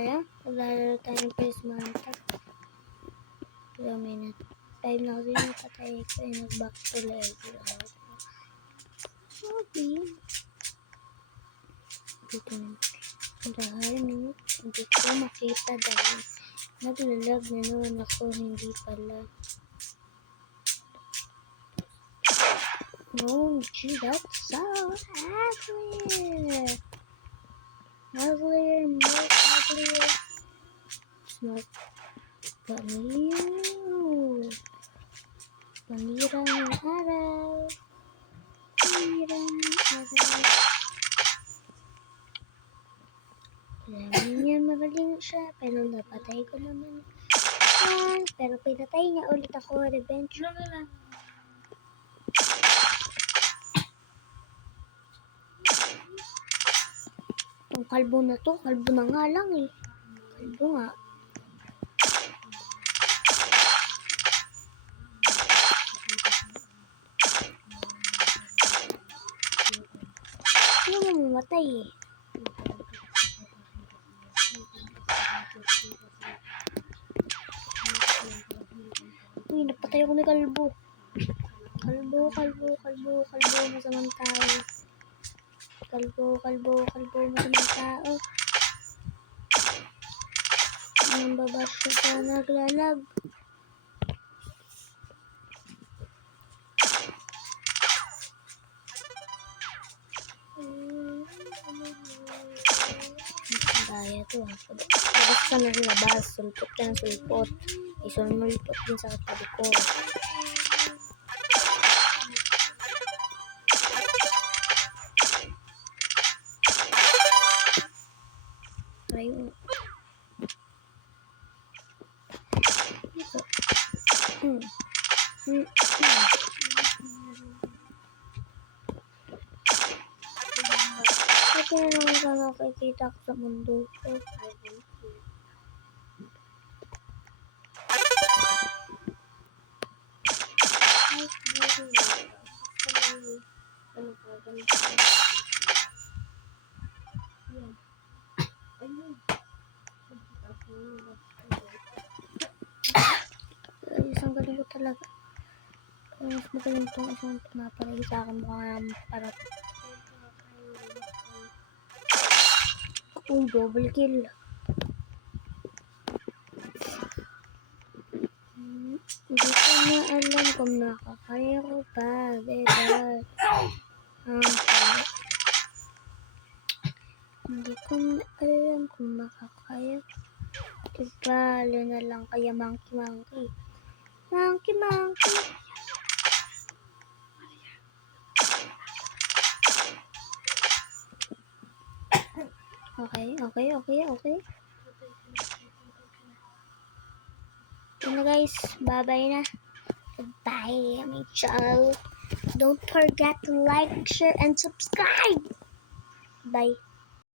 Ayan, maglalaro tayo ng First Manta. 2 minutes. 5 na kasi yung patay ko eh. Nag-back to level out. Okay. Dito na. Dahil hindi ko makita dahil naglalag na naman ako. Hindi pala. Oh, gee, that's so ugly. Uglier, more uglier. It's not funny. Panira ng araw. Panira ng araw. Alam niya magaling siya, pero napatay ko naman. Yan, pero pinatay niya ulit ako. Revenge. Ang kalbo na to, kalbo na nga lang eh. Kalbo nga. Hindi mo mamatay eh. Uy, napatay ako ni kalbo. Kalbo, masamang tao. Kalbo, masamang tao. Ang babas ko sa naglalag. Daya to ha. Labas ka na labas. Sulpot ka ng sulpot. Isulmulpot din sa katabi ko. Try mo. Kaya naman ka nakikita ko sa mundo ko. Isang galing ko talaga. Mas magaling itong isang pinapalagi sa akin mukha para double kill. Hindi ko na alam kung makakaya ko pa. Hindi ko na alam kung makakaya ko. Ibalo na lang kaya monkey. Monkey. Okay. Yun na guys, bye-bye na. Goodbye, my channel. Don't forget to like, share, and subscribe. Bye.